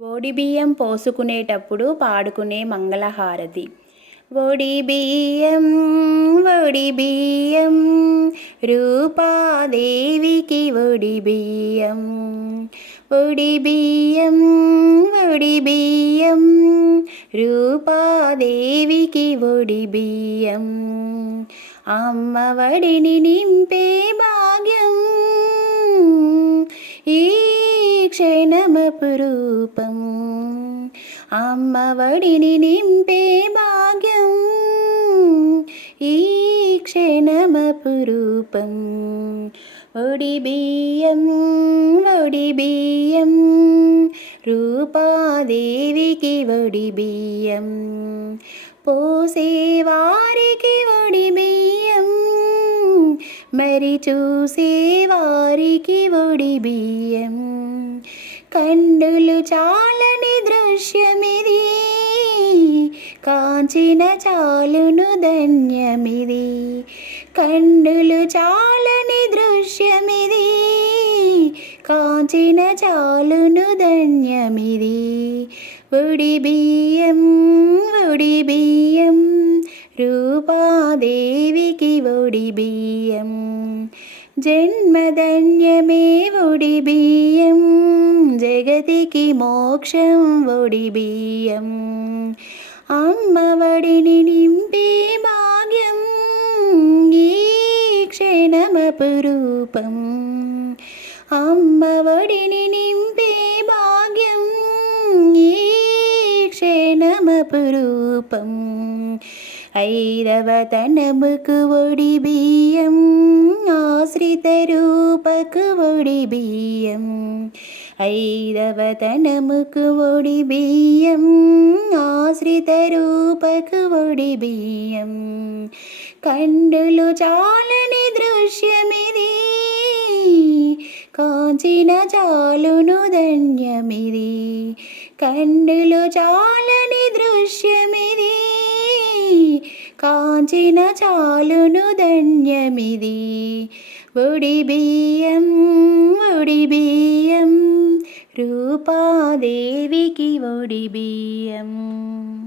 ఓడిబియ్యం పోసుకునేటప్పుడు పాడుకునే మంగళహారతి. ఒడిబియ్యం ఒడిబియ్యం రూపాదేవికి ఒడిబియ్యం. ఒడిబియ్యం ఒడిబియ్యం రూపాదేవికి ఒడిబియ్యం. అమ్మఒడిని నింపే భాగ్యం ఈ క్షణమపురూపం. అమ్మఒడిని నింపే భాగ్యం ఈ క్షణమపురూపం. ఒడిబియ్యం ఒడిబియ్యం రూపాదేవికి ఒడిబియ్యం. పోసేవారికి ఒడిబియ్యం మరి చూసేవారికి ఒడిబియ్యం. కండులు చాలని దృశ్యమిది కాంచిన చాలును ధన్యమిది. కండులు చాలని దృశ్యమిది కాంచిన చాలును ధన్యమిది. ఒడిబియ్యం ఒడిబియ్యం రూపాదేవికి ఒడిబియ్యం. జన్మధన్యమే ఒడిబియ్యం జగతికి మోక్షం ఒడిబియ్యం. అమ్మఒడిని నింపే భాగ్యం ఈ క్షణమపురూపం. అమ్మఒడిని నింపే భాగ్యం ఈ క్షణమపురూపం. ఐరవతనముకు ఒడిబియ్యం ఆశ్రిత రూపకు ఒడిబియ్యం. ఐరవతనముకు ఒడిబియ్యం ఆశ్రిత రూపకు ఒడిబియ్యం. కండులు చాలని దృశ్యమిది కాంచిన చాలును ధన్యమిది. కండులు చాలని దృశ్యమిది కాంచిన చాలును ధన్యమిది. ఒడిబియ్యం ఒడిబియ్యం రూపాదేవికి ఒడిబియ్యం.